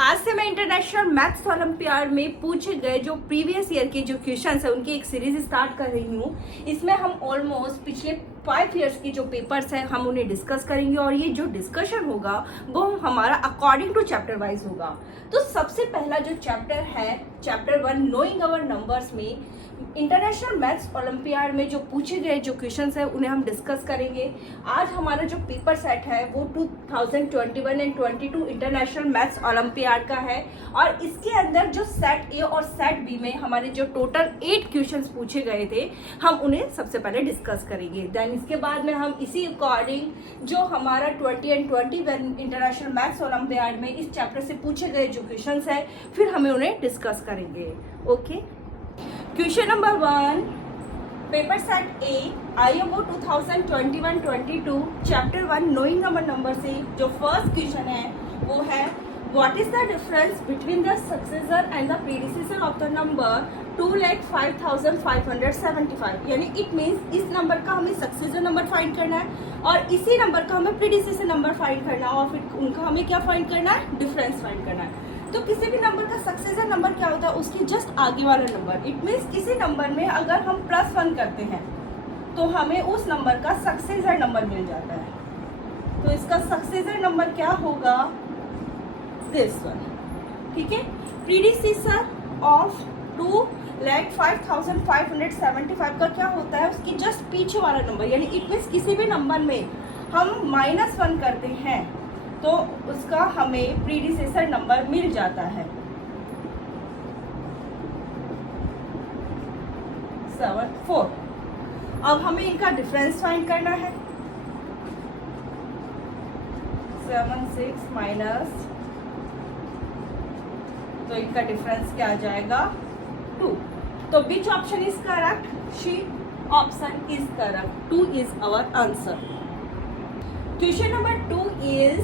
आज से मैं इंटरनेशनल मैथ्स ओलंपियाड में पूछे गए जो प्रीवियस ईयर के जो क्वेश्चंस है उनकी एक सीरीज स्टार्ट कर रही हूँ। इसमें हम ऑलमोस्ट पिछले 5 इयर्स के जो पेपर्स हैं हम उन्हें डिस्कस करेंगे और ये जो डिस्कशन होगा वो हमारा अकॉर्डिंग टू चैप्टर वाइज होगा। तो सबसे पहला जो चैप्टर है चैप्टर 1 नोइंग अवर नंबर्स में इंटरनेशनल मैथ्स ओलंपियाड में जो पूछे गए जो क्वेश्चंस है उन्हें हम डिस्कस करेंगे। आज हमारा जो पेपर सेट है वो 2021 एंड 22 इंटरनेशनल मैथ्स ओलंपियाड का है और इसके अंदर जो सेट ए और सेट बी में हमारे जो टोटल 8 क्वेश्चंस पूछे गए थे हम उन्हें सबसे पहले डिस्कस करेंगे। देन इसके बाद में हम इसी अकॉर्डिंग जो हमारा 20 एंड 21 इंटरनेशनल मैथ्स ओलंपियाड में इस चैप्टर से पूछे गए जो क्वेश्चंस है फिर हमें उन्हें डिस्कस करेंगे। Okay, question number 1 paper set A IO 2021-22 chapter 1 knowing our number से जो फर्स्ट क्वेश्चन है वो है what is the difference between the successor and the predecessor of the number 2,05,575। यानी इट मीन्स इस नंबर का हमें सक्सेसर नंबर फाइंड करना है और इसी नंबर का हमें प्रीडिसेसर नंबर फाइंड करना है और फिर उनका हमें क्या फाइंड करना है, डिफरेंस फाइंड करना है। तो किसी भी नंबर का सक्सेसर नंबर क्या होता है, उसके जस्ट आगे वाला नंबर। इट मीन्स किसी नंबर में अगर हम +1 करते हैं तो हमें उस नंबर का सक्सेसर नंबर मिल जाता है। तो इसका सक्सेसर नंबर क्या होगा, दिस वन। ठीक है, प्रीडिसेसर ऑफ 2,05,575 का क्या होता है, उसकी जस्ट पीछे वाला नंबर। यानी इट मीन्स किसी भी नंबर में हम -1 करते हैं तो उसका हमें प्रीडिसेसर नंबर मिल जाता है। 4। अब हमें इनका डिफरेंस फाइंड करना है। 7 6 माइनस, तो इनका डिफरेंस क्या आ जाएगा, 2। तो which option is correct, she option is correct, 2 is our answer. Question number 2 is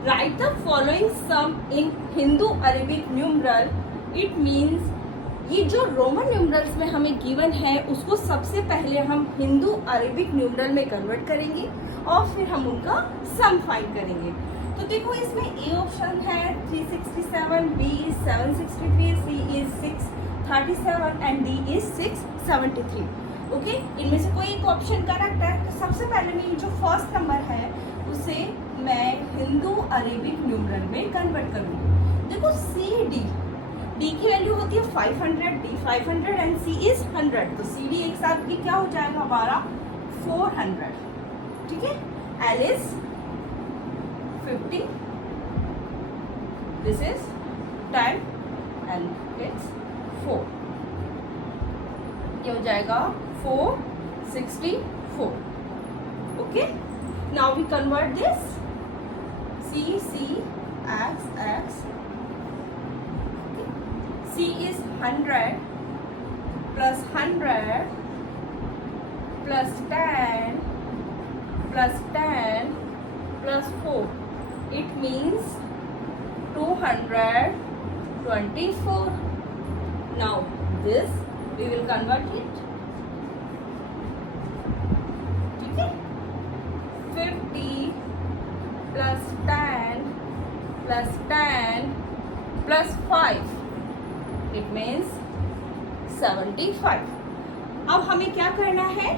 write the following sum in Hindu Arabic numeral। it means ये जो रोमन न्यूमरल्स में हमें गिवन है उसको सबसे पहले हम हिंदू अरेबिक न्यूमरल में कन्वर्ट करेंगे और फिर हम उनका सम फाइंड करेंगे। तो देखो इसमें ए ऑप्शन है 367, B is 763, C is 637 and D is 673। Okay, इनमें से कोई एक ऑप्शन करेक्ट है। तो सबसे पहले मैं जो फर्स्ट नंबर है उसे मैं हिंदू अरेबिक न्यूमरल में कन्वर्ट करूंगी। देखो सी डी की वैल्यू होती है 500, डी 500 एंड सी इज 100। तो सी डी एक साथ भी क्या हो जाएगा हमारा 400। ठीक है, L is 50, this is 10 and it's 4। ये हो जाएगा 464। Okay, now we convert this C X C is 100 plus 100 plus 10 plus 10 plus 4, it means 224। now this we will convert it। ठीक है, 50 plus 10 plus 10 plus 5, it means 75। अब हमें क्या करना है,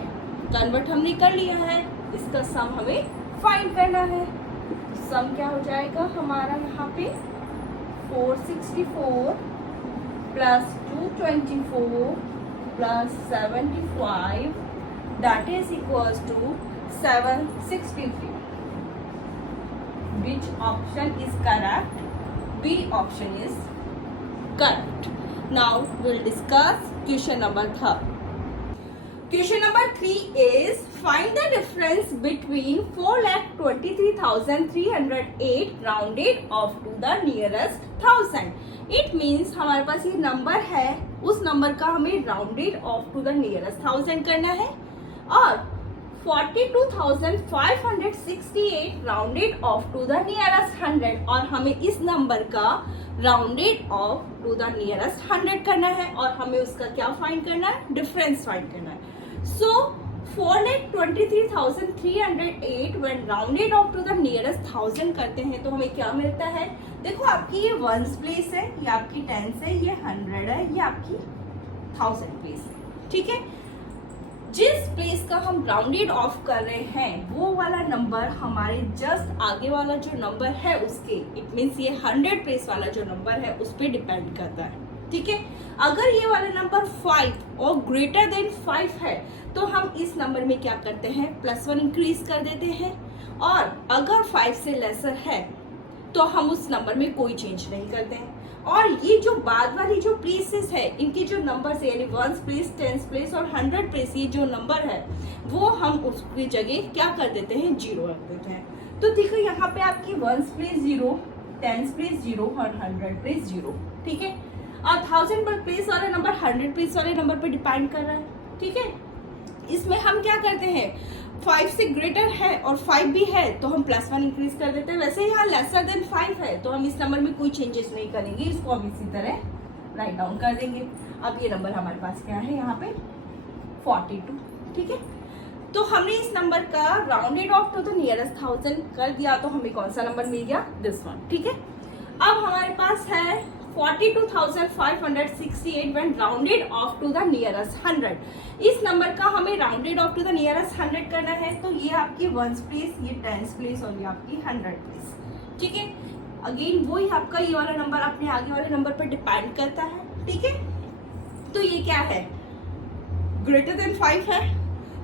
कन्वर्ट हमने कर लिया है, इसका सम हमें फाइंड करना है। सम क्या हो जाएगा हमारा यहाँ पे 464 plus 224 plus 75 that is equals to 763। which option is correct, B option is correct। now we'll discuss question number 3। question number 3 is find the difference between 4,23,308 rounded off to the nearest thousand। it means हमारे पास ये number है, उस number का हमें rounded off to the nearest 1000 करना है और 42,568 rounded off to the nearest 100 और हमें इस नंबर का rounded off to the nearest 100 करना है और हमें उसका क्या फाइंड करना है, डिफरेंस फाइंड करना है। So 4,23,308 when rounded off to the nearest 1000 करते हैं तो हमें क्या मिलता है, देखो आपकी ये वंस प्लेस है, ये आपकी टेंस है, ये 100 है, ये आपकी 1000 प्लेस है। ठीक है, जिस प्लेस का हम राउंडेड ऑफ कर रहे हैं वो वाला नंबर हमारे जस्ट आगे वाला जो नंबर है उसके, इट मीन्स ये 100 प्लेस वाला जो नंबर है उस पर डिपेंड करता है। ठीक है, अगर ये वाला नंबर 5 और ग्रेटर देन 5 है तो हम इस नंबर में क्या करते हैं, +1 इंक्रीज कर देते हैं, और अगर 5 से लेसर है तो हम उस नंबर में कोई चेंज नहीं करते हैं। और ये जो बाद वाली जो प्लेसेस है इनके जो नंबर्स है, यानी 1 प्लेस, 10 प्लेस और 100 प्लेस, ये जो नंबर है वो हम उसकी जगह क्या कर देते हैं, 0 रख देते हैं। तो देखो यहाँ पे आपकी 1 प्लेस 0, 10 प्लेस 0 और 100 प्लेस 0। ठीक है, और 1000 प्लेस वाला नंबर 100 प्लेस वाले नंबर पे डिपेंड कर रहा है। ठीक है, इसमें हम क्या करते हैं, 5 से ग्रेटर है और 5 भी है तो हम +1 इंक्रीज कर देते हैं। वैसे यहाँ लेसर देन 5 है तो हम इस नंबर में कोई चेंजेस नहीं करेंगे, इसको हम इसी तरह राइट डाउन कर देंगे। अब ये नंबर हमारे पास क्या है यहाँ पे, 42। ठीक है, तो हमने इस नंबर का rounded off to the nearest 1000 कर दिया तो हमें कौन सा नंबर मिल गया, दिस वन। ठीक है, अब हमारे पास है 42,568 when rounded off to the nearest 100। इस नंबर का हमें rounded off to the nearest 100 करना है, तो ये आपकी 1 प्लेस, ये 10 प्लेस और ये आपकी 100 प्लेस। ठीक है, अगेन वही आपका ये वाला नंबर अपने आगे वाले नंबर पर डिपेंड करता है। ठीक है, तो ये क्या है, ग्रेटर देन 5 है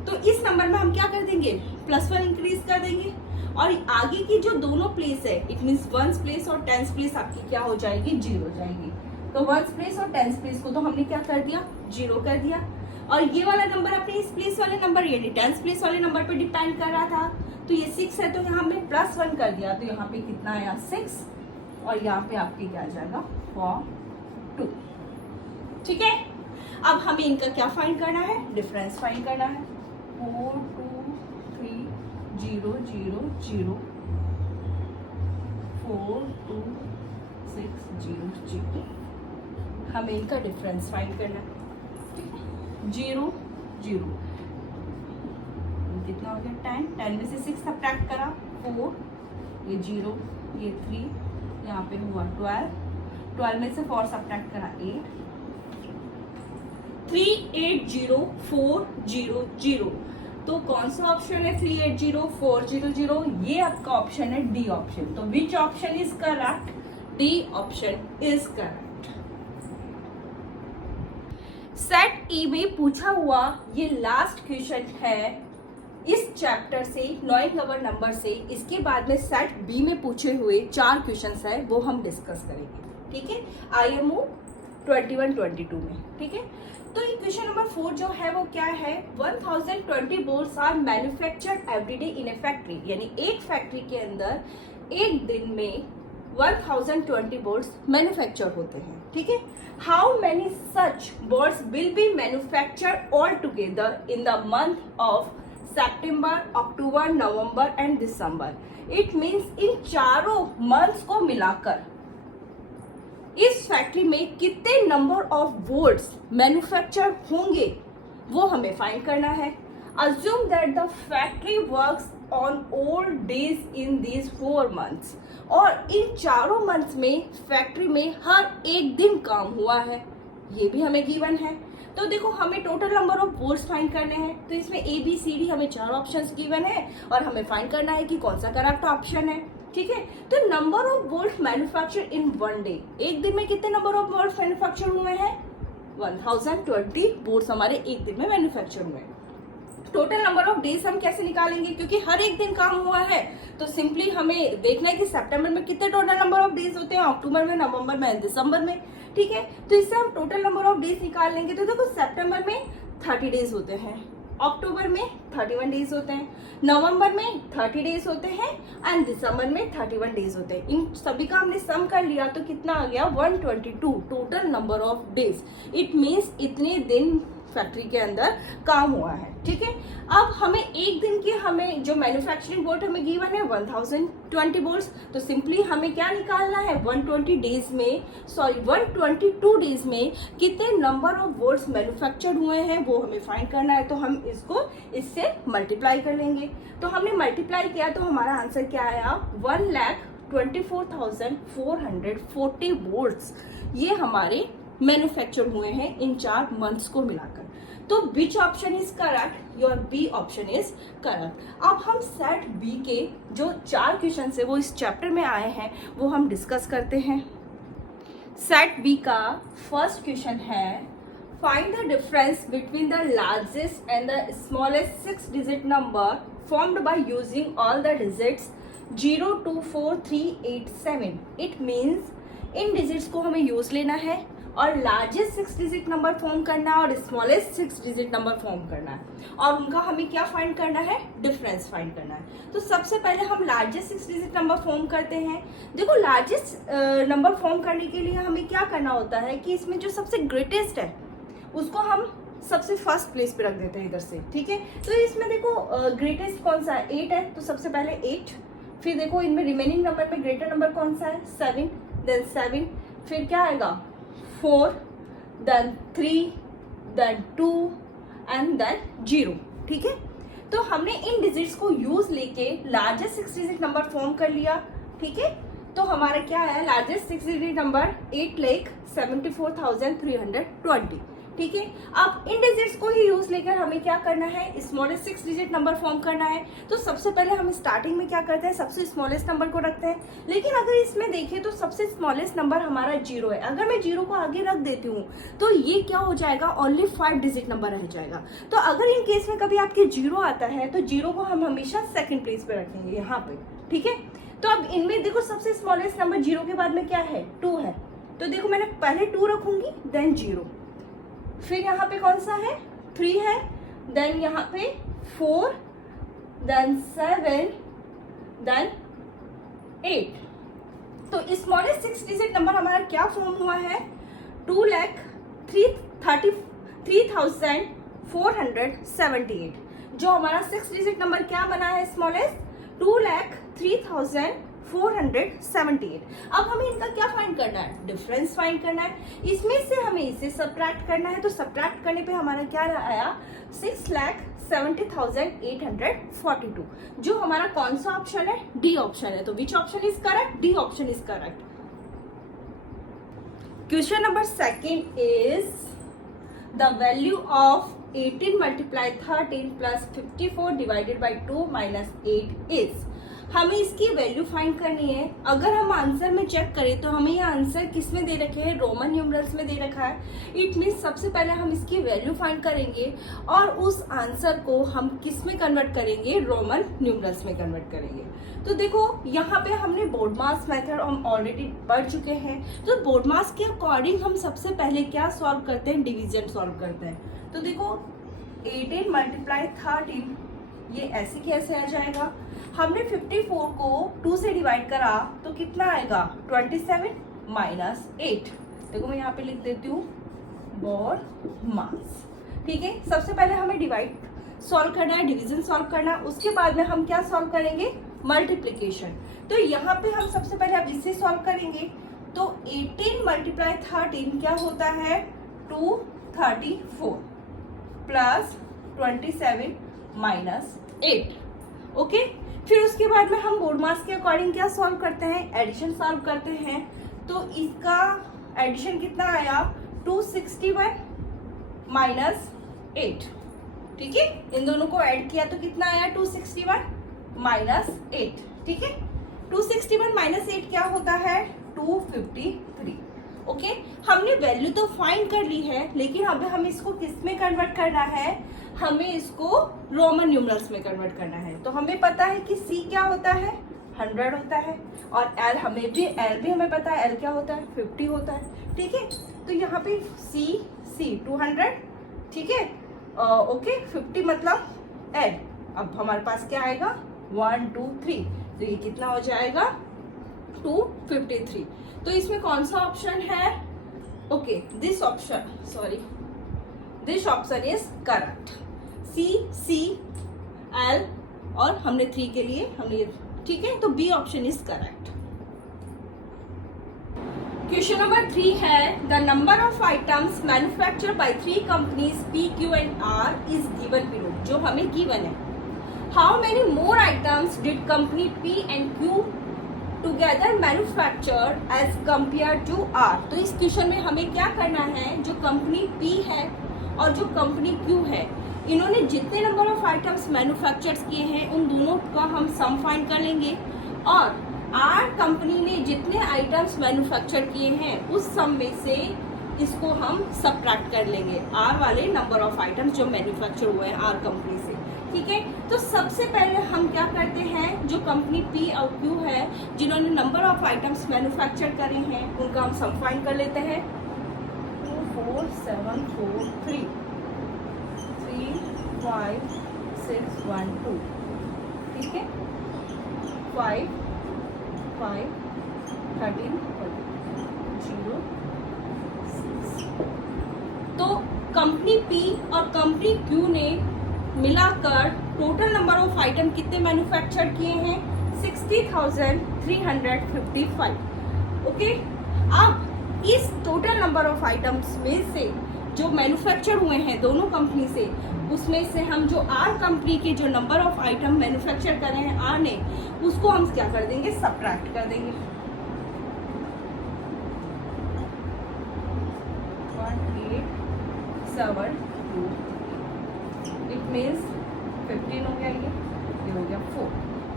तो इस नंबर में हम क्या कर देंगे, +1 इंक्रीज कर देंगे, और आगे की जो दोनों प्लेस है, इट मीन्स 1 प्लेस और 10 प्लेस आपकी क्या हो जाएगी, 0 हो जाएगी। तो 1 प्लेस और 10 प्लेस को तो हमने क्या कर दिया, 0 कर दिया, और ये वाला नंबर अपने इस प्लेस वाले नंबर यानी 10 प्लेस वाले नंबर पे डिपेंड कर रहा था, तो ये 6 है तो यहाँ पे +1 कर दिया, तो यहाँ पे कितना आया, 6, और यहाँ पे आपके क्या आ जाएगा, 42। ठीक है, अब हमें इनका क्या फाइंड करना है, डिफरेंस फाइंड करना है। 4 2 3 0 0 0 4 2 6 0 0, हमें इनका डिफरेंस फाइंड करना है। 0 0 कितना हो गया, 10, 10 में से 6 सब्ट्रैक्ट करा, 4, ये 0, ये 3, यहाँ पे हुआ 12, 12 में से 4 सब्ट्रैक्ट करा, 8, 380400। तो कौन सा ऑप्शन है 380400, ये आपका ऑप्शन है डी ऑप्शन। तो which option is correct, D option is correct. Set ई में पूछा हुआ ये लास्ट क्वेश्चन है इस चैप्टर से, नॉइंग अवर नंबर से। इसके बाद में सेट बी में पूछे हुए 4 क्वेश्चंस है वो हम डिस्कस करेंगे। ठीक है, IMO 21-22 में। ठीक है, तो ये क्वेश्चन नंबर 4 जो है वो क्या है, 1020 bolts are manufactured every day in a factory, यानी एक फैक्ट्री के अंदर एक दिन में 1020 बोल्ट्स मैन्युफैक्चर होते हैं। ठीक है, how many such bolts will be manufactured all together in the month of September, October, November and December. It means in चारों मंथ्स को मिलाकर इस फैक्ट्री में कितने नंबर ऑफ बोल्ट्स मैन्युफैक्चर होंगे वो हमें फाइंड करना है। Assume that the factory works on all days in these 4 months, और इन चारों मंथ्स में फैक्ट्री में हर एक दिन काम हुआ है, ये भी हमें गिवन है। तो देखो हमें total number of bolts find करने हैं, तो इसमें ABCD हमें 4 ऑप्शंस गिवन है और हमें फाइंड करना है कि कौन सा करेक्ट ऑप्शन है। ठीक है, तो number of bolt manufacture in 1 day, एक दिन में कितने नंबर ऑफ बोल्ट मैन्युफैक्चर हुए हैं, 1020 बोल्ट्स हमारे एक दिन में मैन्युफैक्चर हुए हैं। टोटल नंबर ऑफ डेज हम कैसे निकालेंगे, क्योंकि हर एक दिन काम हुआ है, तो सिंपली हमें देखना है कि सितंबर में कितने टोटल नंबर ऑफ डेज होते हैं, अक्टूबर में, नवंबर में, दिसंबर में। ठीक है, तो इससे हम टोटल नंबर ऑफ डेज निकाल लेंगे। तो देखो सितंबर में 30 डेज होते हैं, अक्टूबर में 31 डेज होते हैं, नवंबर में 30 डेज होते हैं एंड दिसंबर में 31 डेज होते हैं। इन सभी का हमने सम कर लिया तो कितना आ गया, 122 total number of days. It means इतने दिन फैक्ट्री के अंदर काम हुआ है। ठीक है, अब हमें एक दिन की हमें जो मैन्युफैक्चरिंग बोल्ट हमें गिवन है 1020 बोल्ट्स, तो सिंपली हमें क्या निकालना है, 122 डेज में कितने नंबर ऑफ बोल्ट्स मैन्युफैक्चर्ड हुए हैं वो हमें फाइंड करना है। तो हम इसको इससे मल्टीप्लाई कर लेंगे। तो हमने मल्टीप्लाई किया तो हमारा आंसर क्या आया, 24,440 वोल्ट्स ये हमारे मैन्युफैक्चर हुए हैं इन 4 मंथ्स को मिलाकर। तो which option is correct? Your B option is correct. अब हम सेट बी के जो 4 क्वेश्चन है वो इस चैप्टर में आए हैं वो हम डिस्कस करते हैं। सेट बी का फर्स्ट क्वेश्चन है, find the difference between the largest and the smallest 6 digit number formed by using all the digits 0, 2, 4, 3, 8, 7. It means in digits को हमें यूज लेना है और लार्जेस्ट 6 डिजिट नंबर फॉर्म करना है और स्मॉलेस्ट 6 डिजिट नंबर फॉर्म करना है और उनका हमें क्या फाइंड करना है? डिफरेंस फाइंड करना है। तो सबसे पहले हम लार्जेस्ट 6 डिजिट नंबर फॉर्म करते हैं। देखो लार्जेस्ट नंबर फॉर्म करने के लिए हमें क्या करना होता है कि इसमें जो सबसे ग्रेटेस्ट है उसको हम सबसे फर्स्ट प्लेस पे रख देते हैं इधर से, ठीक है। तो इसमें देखो ग्रेटेस्ट कौन सा है? 8 है, तो सबसे पहले 8। फिर देखो इनमें रिमेनिंग नंबर में ग्रेटर नंबर कौन सा है? 7, देन 7, फिर क्या आएगा? 4, देन 3, देन 2 एंड देन 0, ठीक है। तो हमने इन डिजिट्स को यूज लेके लार्जेस्ट 6 डिजिट नंबर फॉर्म कर लिया, ठीक है। तो हमारा क्या है? लार्जेस्ट 6 डिजिट नंबर 8,74,320, ठीक है। अब इन डिजिट्स को ही यूज लेकर हमें क्या करना है? स्मॉलेस्ट 6 डिजिट नंबर फॉर्म करना है। तो सबसे पहले हम स्टार्टिंग में क्या करते हैं? सबसे स्मॉलेस्ट नंबर को रखते हैं। लेकिन अगर इसमें देखें तो सबसे स्मॉलेस्ट नंबर हमारा 0 है। अगर मैं 0 को आगे रख देती हूँ तो ये क्या हो जाएगा? ओनली 5 डिजिट नंबर रह जाएगा। तो अगर इन केस में कभी आपके 0 आता है तो 0 को हम हमेशा सेकेंड प्लेस पे रखेंगे यहाँ पे, ठीक है। तो अब इनमें देखो सबसे स्मॉलेस्ट नंबर 0 के बाद में क्या है? 2 है। तो देखो मैंने पहले 2 रखूंगी, देन 0, फिर यहाँ पे कौन सा है? 3 है, देन यहाँ पे 4, देन 7, देन 8। तो स्मॉलेस्ट 6 डिजिट नंबर हमारा क्या फॉर्म हुआ है? 2,33,478। जो हमारा 6 डिजिट नंबर क्या बना है? स्मॉलेस्ट 2,03,478। अब हमें इनका क्या फाइंड करना है? डिफरेंस फाइंड करना है। इसमें से हमें इसे सब्ट्रैक्ट करना है। तो सब्ट्रैक्ट करने पे हमारा क्या आया? 6,70,842। जो हमारा कौन सा ऑप्शन है? डी ऑप्शन है। तो which option is correct? D option is correct. Question number second is the value of 18 multiply 13 plus 54 divided by 2 minus 8 is। हमें इसकी वैल्यू फाइंड करनी है। अगर हम आंसर में चेक करें तो हमें यह आंसर किस में दे रखे हैं? रोमन न्यूमरल्स में दे रखा है। इट मीन्स सबसे पहले हम इसकी वैल्यू फाइंड करेंगे और उस आंसर को हम किस में कन्वर्ट करेंगे? रोमन न्यूमरल्स में कन्वर्ट करेंगे। तो देखो यहाँ पे हमने बोर्डमास मेथड हम ऑलरेडी पढ़ चुके हैं। तो बोर्डमास के अकॉर्डिंग हम सबसे पहले क्या सॉल्व करते हैं? डिवीजन सॉल्व करते हैं। तो देखो 18 multiply 13 ये ऐसे कैसे आ जाएगा? हमने 54 को 2 से डिवाइड करा तो कितना आएगा? 27 माइनस 8। देखो मैं यहाँ पे लिख देती हूँ बोर्ड मास, ठीक है। सबसे पहले हमें डिवाइड सॉल्व करना है, डिवीजन सॉल्व करना है, उसके बाद में हम क्या सॉल्व करेंगे? मल्टीप्लीकेशन। तो यहाँ पे हम सबसे पहले अब इसे सॉल्व करेंगे। तो 18 multiply 13 क्या होता है? 234 प्लस 27 माइनस 8, ओके। फिर उसके बाद में हम बोर्डमास के अकॉर्डिंग क्या सॉल्व करते हैं? एडिशन सॉल्व करते हैं। तो इसका एडिशन कितना आया? 261 माइनस 8, ठीक है। इन दोनों को ऐड किया तो कितना आया? 261 माइनस 8, ठीक है। 261 माइनस 8 क्या होता है? 253, ओके। हमने वैल्यू तो फाइंड कर ली है, लेकिन अब हमें इसको किस में कन्वर्ट करना है? हमें इसको रोमन न्यूमरल्स में कन्वर्ट करना है। तो हमें पता है कि C क्या होता है? 100 होता है और L भी हमें पता है L क्या होता है? 50 होता है, ठीक है। तो यहाँ पे C 200, ठीक है, ओके। 50 मतलब L। अब हमारे पास क्या आएगा? 1 2 3, तो ये कितना हो जाएगा? 253। तो इसमें कौन सा ऑप्शन है? Okay, this option is correct. C L और हमने 3 के लिए हमने, ठीक है। तो B option is correct. Question number 3 है the number of items manufactured by 3 companies P, Q and R is given below. जो हमें गिवन है, how many more items did company P and Q together manufacture as compare to R. तो इस question में हमें क्या करना है, जो कंपनी पी है और जो कंपनी क्यू है, इन्होंने जितने नंबर ऑफ आइटम्स मैन्युफैक्चर्स किए हैं उन दोनों का हम सम फाइंड कर लेंगे, और आर कंपनी ने जितने आइटम्स मैन्युफैक्चर किए हैं उस सम में से इसको हम सब्ट्रैक्ट कर लेंगे, आर वाले नंबर ऑफ आइटम्स जो मैन्युफैक्चर हुए हैं आर कंपनी से। ठीक है, तो सबसे पहले हम क्या करते हैं, जो कंपनी पी और क्यू है जिन्होंने नंबर ऑफ आइटम्स मैन्युफैक्चर करे हैं उनका हम सम फाइंड कर लेते हैं। 2 4 7 4 3 3 5 6 1 2। ठीक है, 5 5 13 0 6। तो कंपनी पी और कंपनी क्यू ने मिलाकर टोटल नंबर ऑफ आइटम कितने मैन्युफैक्चर किए हैं, 60,355। ओके, अब इस टोटल नंबर ऑफ आइटम्स में से जो मैन्युफैक्चर हुए हैं दोनों कंपनी से, उसमें से हम जो आर कंपनी के जो नंबर ऑफ आइटम मैन्युफैक्चर कर रहे हैं आर ने, उसको हम क्या कर देंगे, सब्ट्रैक्ट कर देंगे। 1 8 7 2, इट मीन्स 15 हो गया, ये हो गया 4।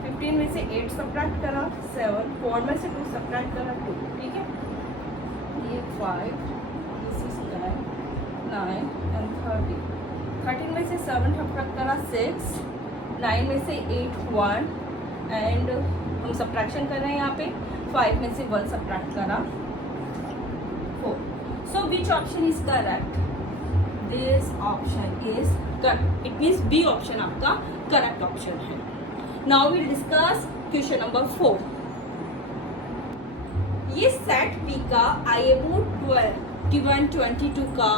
15 में से 8 सब्ट्रैक्ट करा 7, 4 में से 2 सब्ट्रैक्ट करा 2। ठीक है, ये 5 9 and 30। 13 में से 7 सब्ट्रैक्ट करा 6, 9 में से 8 1, एंड हम सब्ट्रैक्शन कर रहे हैं यहाँ पे 5 में से 1 सब्ट्रैक्ट करा 4। So which option is correct, this option is correct, it means B option आपका करेक्ट ऑप्शन है। Now will discuss question number 4। ये सेट पी का IMO 2122 का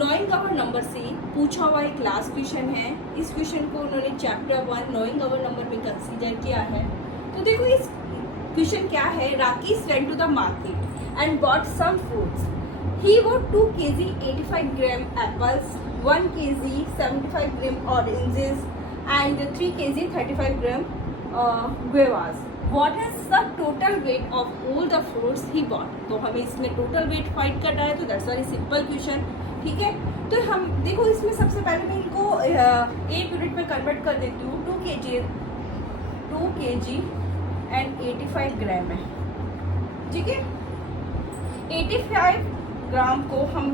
9 आवर नंबर से पूछा हुआ एक लास्ट क्वेश्चन है। इस क्वेश्चन को उन्होंने चैप्टर 1 9 आवर नंबर में कंसीडर किया है। तो देखो इस क्वेश्चन क्या है, Rakesh went to the market and bought some fruits. He bought 2 kg 85 gram apples, 1 kg 75 gram oranges, and 3 kg 35 gram guavas. What is the total weight of all the fruits he bought? तो हमें इसमें total weight find करना है, तो that's very simple question. ठीक है, तो हम देखो इसमें सबसे पहले मैं इनको एक यूनिट में कन्वर्ट कर देती हूँ। 2 kg एंड 85 ग्राम है। ठीक है, 85 ग्राम को हम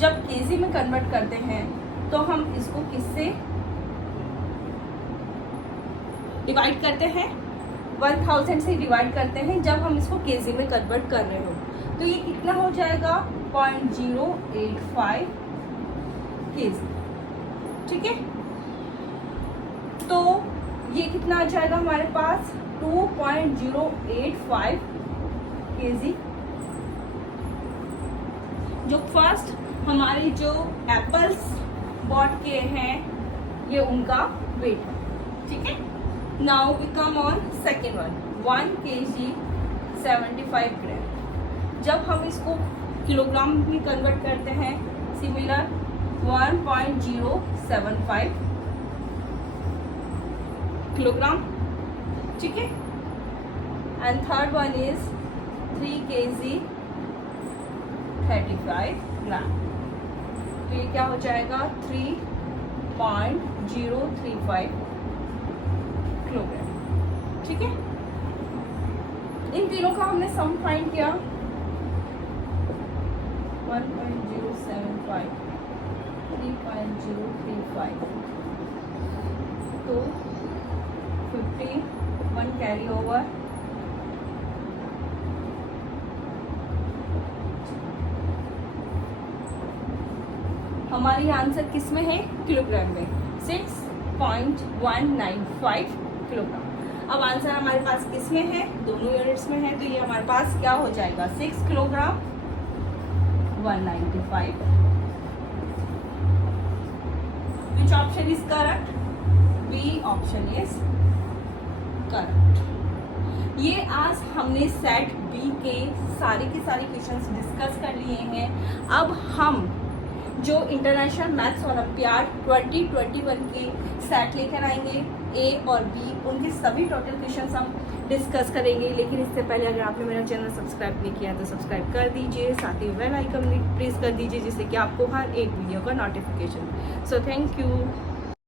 जब केजी में कन्वर्ट करते हैं तो हम इसको किससे डिवाइड करते हैं, 1000 से डिवाइड करते हैं जब हम इसको केजी में कन्वर्ट कर रहे हो। तो ये कितना हो जाएगा, 0.085 केजी। ठीक है, तो ये कितना आ जाएगा हमारे पास, 2.085 केजी। जो फर्स्ट हमारे जो एप्पल्स बॉट के हैं ये उनका वेट है। ठीक है, now we come on second one, 1 kg 75 gram. जब हम इसको किलोग्राम में कन्वर्ट करते हैं, सिमिलर 1.075 किलोग्राम। ठीक है, and third one is 3 kg 35 ग्राम। तो ये क्या हो जाएगा, 3.035 किलोग्राम। ठीक है, इन तीनों का हमने सम फाइंड किया, 1.075 3.035, तो 51 कैरी ओवर, हमारी आंसर किस में है, किलोग्राम में, 6.195 किलोग्राम। अब आंसर हमारे पास किस में है, दोनों यूनिट्स में है, तो ये हमारे पास क्या हो जाएगा, 6 kilogram 195। Which option is correct, B option is correct. ये आज हमने सेट बी के सारे क्वेश्चंस डिस्कस कर लिए हैं। अब हम जो इंटरनेशनल मैथ्स ओलंपियाड 2021 के सेट लेकर आएंगे, ए और बी, उनके सभी टोटल क्वेश्चंस हम डिस्कस करेंगे। लेकिन इससे पहले अगर आपने मेरा चैनल सब्सक्राइब नहीं किया तो सब्सक्राइब कर दीजिए, साथ ही बेल आइकन प्रेस कर दीजिए जिससे कि आपको हर एक वीडियो का नोटिफिकेशन। So thank you.